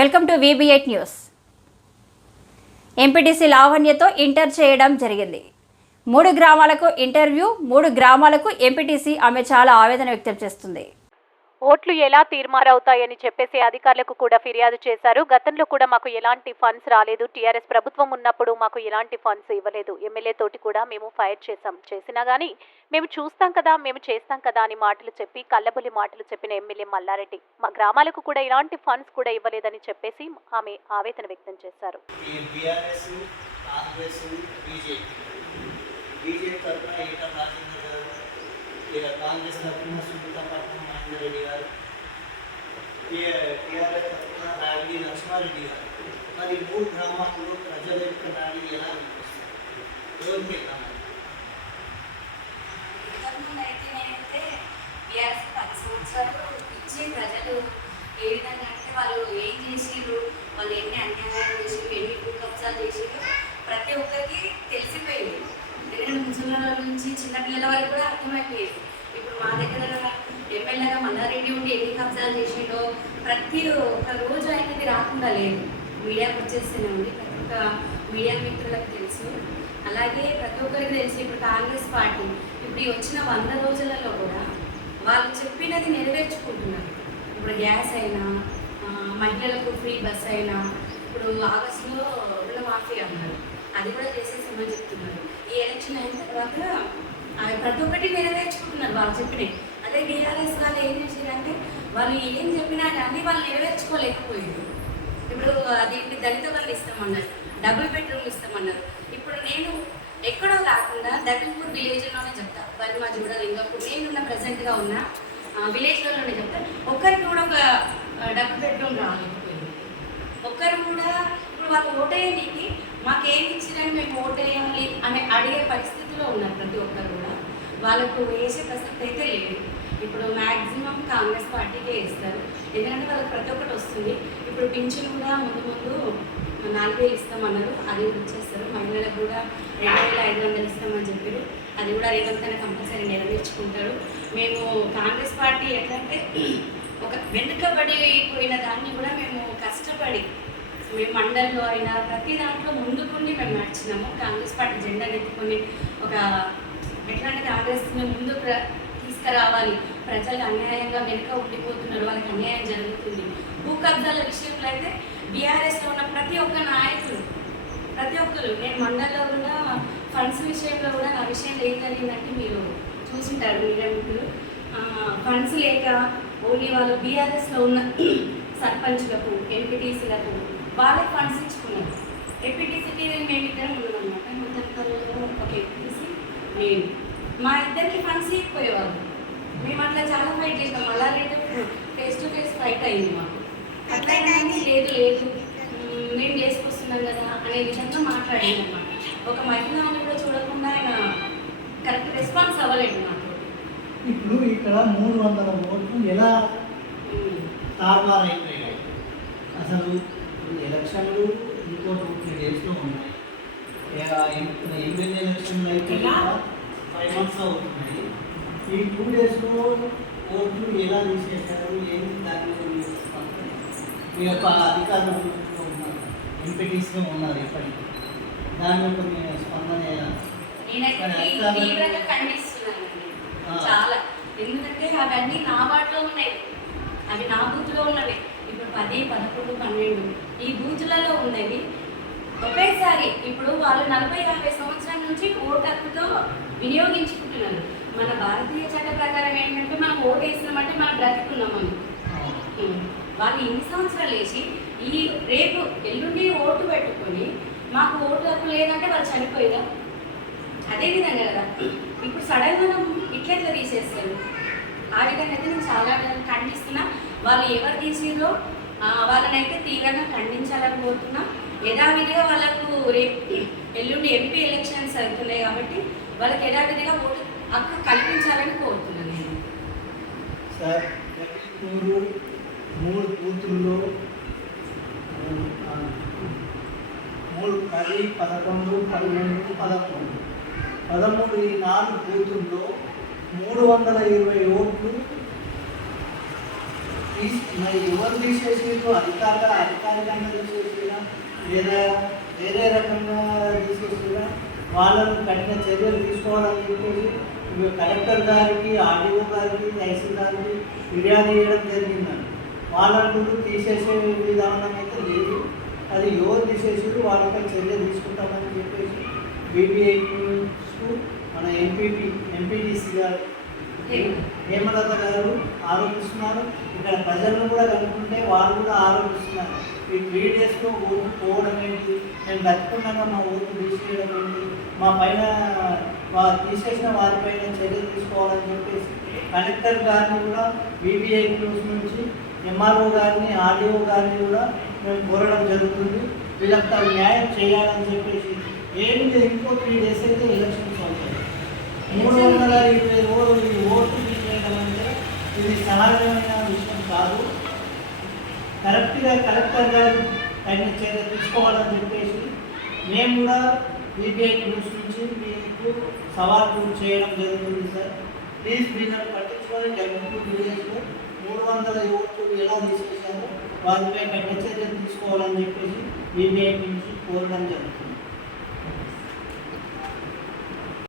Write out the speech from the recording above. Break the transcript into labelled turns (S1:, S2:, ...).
S1: Welcome to V B eight news. MPTC లావణ్యతో inter చేయడం జరిగింది. మూడు గ్రామాలకు ఇంటర్వ్యూ మూడు గ్రామాలకు ఎంపీటీసీ ఆమె చాలా ఆవేదన వ్యక్తం చేస్తుంది.
S2: ఓట్లు ఎలా తీర్మారవుతాయని చెప్పేసి అధికారులకు కూడా ఫిర్యాదు చేశారు. గతంలో కూడా మాకు ఎలాంటి ఫండ్స్ రాలేదు. టీఆర్ఎస్ ప్రభుత్వం ఉన్నప్పుడు మాకు ఎలాంటి ఫండ్స్ ఇవ్వలేదు. ఎమ్మెల్యే తోటి కూడా మేము ఫైర్ చేశాం. చేసినా కానీ మేము చూస్తాం కదా మేము చేస్తాం కదా అని మాటలు చెప్పి కళ్ళబొలి మాటలు చెప్పిన ఎమ్మెల్యే మల్లారెడ్డి మా గ్రామాలకు కూడా ఎలాంటి ఫండ్స్ కూడా ఇవ్వలేదని చెప్పేసి ఆమె ఆవేదన వ్యక్తం చేశారు.
S3: కాంగ్రెస్ తరఫున మహేందర్ రెడ్డి గారు టీఆర్ఎస్ తరఫున రాగిడి లక్ష్మారెడ్డి గారు మరి మూడు గ్రామాల్లో ప్రజల యొక్క నాడి ఎలా వినిపిస్తుంది? ఎవరు మీ గ్రామం
S4: ఇంతకుముందు అయితే నేనైతే బీఆర్ఎస్ ఇచ్చే ప్రజలు ఏ విధంగా అంటే వాళ్ళు ఏం చేసిర్రు? వాళ్ళు ఎన్ని అన్యాయాలు చేసిర్రు? ఎన్ని భూకబ్జాలు కబ్జాలు ప్రతి ఒక్కరికి తెలిసిపోయింది. ఎందుకంటే ముసలిల నుంచి చిన్నపిల్లల వరకు కూడా అర్థమైపోయింది. ఇప్పుడు మా దగ్గర ఎమ్మెల్యేగా మల్లారెడ్డి ఉండి ఎన్ని కబ్జాలు చేసిండో ప్రతి ఒక్క రోజు ఆయనది రాకుండా లేదు. మీడియాకి వచ్చేస్తూనే ఉంది. ప్రతి ఒక్క మీడియా మిత్రులకు తెలుసు. అలాగే ప్రతి ఒక్కరికి తెలుసు. ఇప్పుడు కాంగ్రెస్ పార్టీ ఇప్పుడు వచ్చిన వంద రోజులలో కూడా ఇప్పుడు గ్యాస్ అయినా మహిళలకు ఫ్రీ బస్ అయినా ఇప్పుడు ఆగస్టులో రుణమాఫీ అన్నారు. అది కూడా చేసేసామని చెప్తున్నారు. ఈ ఎలక్షన్ అయిన తర్వాత ప్రతి ఒక్కటి నెరవేర్చుకుంటున్నారు వాళ్ళు చెప్పినవి. అదే బీఆర్ఎస్ వాళ్ళు ఏం చేశారంటే వాళ్ళు ఏం చెప్పినా కానీ వాళ్ళు నెరవేర్చుకోలేకపోయింది ఇప్పుడు అదేంటి దళిత వాళ్ళు ఇస్తామన్నారు. డబుల్ బెడ్రూమ్ ఇస్తామన్నారు. ఇప్పుడు నేను ఎక్కడో కాకుండా దబిల్పూర్ విలేజ్లోనే చెప్తా. మా జూడ లింగపూర్. నేనున్న ప్రజెంట్గా ఉన్న విలేజ్లోనే చెప్తారు ఒక్కరికి కూడా ఒక డబుల్ బెడ్రూమ్ రాలేకపోయింది ఒక్కరు కూడా ఇప్పుడు వాళ్ళు ఓటేయడానికి మాకేం ఇచ్చిరని మేము ఓటేయాలి అని అడిగే పరిస్థితిలో ఉన్నారు ప్రతి ఒక్కరు కూడా. వాళ్ళకు వేసే ప్రసక్తి అయితే లేదు. ఇప్పుడు మ్యాక్సిమం కాంగ్రెస్ పార్టీకే ఇస్తారు. ఎందుకంటే వాళ్ళకి ప్రతి ఒక్కటి వస్తుంది. ఇప్పుడు పింఛన్ కూడా ముందు ముందు నాలుగు వేలు ఇస్తామన్నారు అది వచ్చేస్తారు మహిళలకు కూడా రెండు వేల ఐదు వందలు ఇస్తామని చెప్పారు. అది కూడా రేవంత్ అన్న కంపల్సరీ నెరవేర్చుకుంటారు. మేము కాంగ్రెస్ పార్టీ ఎట్లా అంటే ఒక వెనుకబడి పోయిన దాన్ని కూడా మేము కష్టపడి మేము మండల్లో అయినా ప్రతి దాంట్లో ముందుకుండి మేము నడిచినాము. కాంగ్రెస్ పార్టీ జెండా ఎత్తుకొని ఒక ఎట్లా అంటే కాంగ్రెస్ని ముందు ప్ర- తీసుకురావాలి. ప్రజలు అన్యాయంగా వెనుక ఉండిపోతున్నారు. వాళ్ళకి అన్యాయం జరుగుతుంది. భూ కబ్జాల విషయంలో అయితే బీఆర్ఎస్లో ఉన్న ప్రతి ఒక్క నాయకులు ప్రతి ఒక్కరు నేను మండల్లో కూడా ఫండ్స్ విషయంలో కూడా నా విషయంలో ఏం జరిగిందంటే మీరు చూసింటారు మీడియా ఫండ్స్ లేక ఓన్లీ వాళ్ళు బీఆర్ఎస్లో ఉన్న సర్పంచ్లకు ఎంపీటీసీలకు వాళ్ళకి ఫండ్స్ ఇచ్చుకున్నారు. ఎంపీటీసీకి మేము ఇద్దరం ఉన్నామన్నమాట. మొత్తం ఒక ఎంపీటీసీ నేను మా ఇద్దరికి ఫండ్స్ ఇవ్వకపోయేవాళ్ళు. మేము అట్లా చాలా ఫైట్ చేసినాం. అలా లేదు ఫేస్ టు ఫేస్ ఫైట్ అయింది మాకు. అట్లా లేదు లేదు. మేము చేసుకొస్తున్నాం కదా అనే విధంగా మాట్లాడింది అనమాట ఒక మహిళని కూడా చూడకుండా ఆయన కరెక్ట్ రెస్పాన్స్ అవ్వలేదు నాకు.
S3: ఇప్పుడు ఇక్కడ మూడు వందల ఓట్లు ఎలా. తారుమారు అయిపోయాయి అసలు ఎలక్షన్లు ఇంకో టూ త్రీ డేస్లో ఉన్నాయి ఎమ్మెల్యే ఎలక్షన్లు అయితే ఫైవ్ మంత్స్ అవుతున్నాయి ఈ టూ డేస్లో ఓట్లు ఎలా తీసేశారు? ఏంటి దాని మీ యొక్క అధికారులు ఉన్నారు ఎంపీటీస్లో ఉన్నారు ఇప్పటికీ. దాని యొక్క మీ స్పందన
S4: తీవ్రంగా ఖండిస్తున్నానండి. చాలా. ఎందుకంటే అవన్నీ నా వాటిలో ఉన్నాయి. అవి నా బూత్లో ఉన్నవి. ఇప్పుడు పది పదకొండు పన్నెండు ఈ బూతులలో ఉన్నవి ఒకేసారి ఇప్పుడు వాళ్ళు నలభై యాభై సంవత్సరాల నుంచి ఓటు హక్కుతో వినియోగించుకుంటున్నారు. మన భారతీయ చట్ట ప్రకారం ఏంటంటే మనం ఓటు వేసినామంటే మనం బ్రతికున్నామని. వాళ్ళు ఇన్ని సంవత్సరాలు వేసి ఈ రేపు ఎల్లుండి ఓటు పెట్టుకొని మాకు ఓటు హక్కు లేదంటే వాళ్ళు చనిపోయిరా? అదే విధంగా కదా. ఇప్పుడు సడన్ మనం ఇట్లా ఎట్లా తీసేస్తారు? ఆ విధంగా అయితే నేను చాలా ఖండిస్తున్నా. వాళ్ళు ఎవరు తీసిరో వాళ్ళనైతే తీవ్రంగా ఖండించాలని కోరుతున్నా. యథావిధిగా వాళ్ళకు రేపు ఎల్లుండి ఎంపీ ఎలక్షన్స్ అవుతున్నాయి కాబట్టి వాళ్ళకి యథావిధిగా ఓటు హక్కు కల్పించాలని కోరుతున్నాను నేను.
S3: సార్ మూడు మూడు ఆ, మూడు పది పదకొండు పదిహేను పదకొండు. పదమూడు ఈ నాలుగు బూతుల్లో మూడు వందల ఇరవై ఓట్లు తీసి ఎవరు తీసేసారు అధికార అధికారికంగా తీసేసారా లేదా వేరే రకంగా తీసేసారా వాళ్ళను కఠిన చర్యలు తీసుకోవాలని చెప్పేసి కలెక్టర్ గారికి ఆర్డీఓ గారికి తహసీల్దార్కి ఫిర్యాదు చేయడం జరిగిందండి. వాళ్ళను తీసేసే విధానం అయితే లేదు. అది ఎవరు తీసేసారు వాళ్ళపై చర్య తీసుకుంటామని చెప్పేసి బీబీఐ మన ఎంపీపీ ఎంపీటీసీ గారు హేమలత గారు ఆరోపిస్తున్నారు. ఇక్కడ ప్రజలను కూడా కనుక్కుంటే వాళ్ళు కూడా ఆరోపిస్తున్నారు. ఈ త్రీ డేస్లో ఓటు పోవడం ఏంటి? మేము బతుకున్నాక మా ఓటు తీసేయడం ఏంటి? మా పైన వా- తీసేసిన వారిపైన చర్యలు తీసుకోవాలని చెప్పేసి కలెక్టర్ గారిని కూడా బీబీఐ న్యూస్ నుంచి ఎంఆర్ఓ గారిని ఆర్డీఓ గారిని కూడా మేము కోరడం జరుగుతుంది. వీళ్ళకి తగు న్యాయం చేయాలని చెప్పేసి ఏమి ఇంకో త్రీ డేస్ అయితే ఎలక్షన్స్ అవుతాయి మూడు వందల ఇరవై రోజులు ఈ ఓట్లు తీసేయడం అంటే ఇది సహజమైన విషయం కాదు. కరెక్ట్గా కలెక్టర్ గారు తగిన చర్య తీసుకోవాలని చెప్పేసి మేము కూడా బీబీఐ న్యూస్ నుంచి మీకు సవాల్ చేయడం జరుగుతుంది సార్. ప్లీజ్ దీనిని పట్టించుకొని జగన్పూర్ విలేజ్లో మూడు వందల యువకులు ఎలా తీసుకొచ్చారో వారిపై కఠిన చర్యలు తీసుకోవాలని చెప్పేసి బీబీఐ నుంచి కోరడం జరుగుతుంది.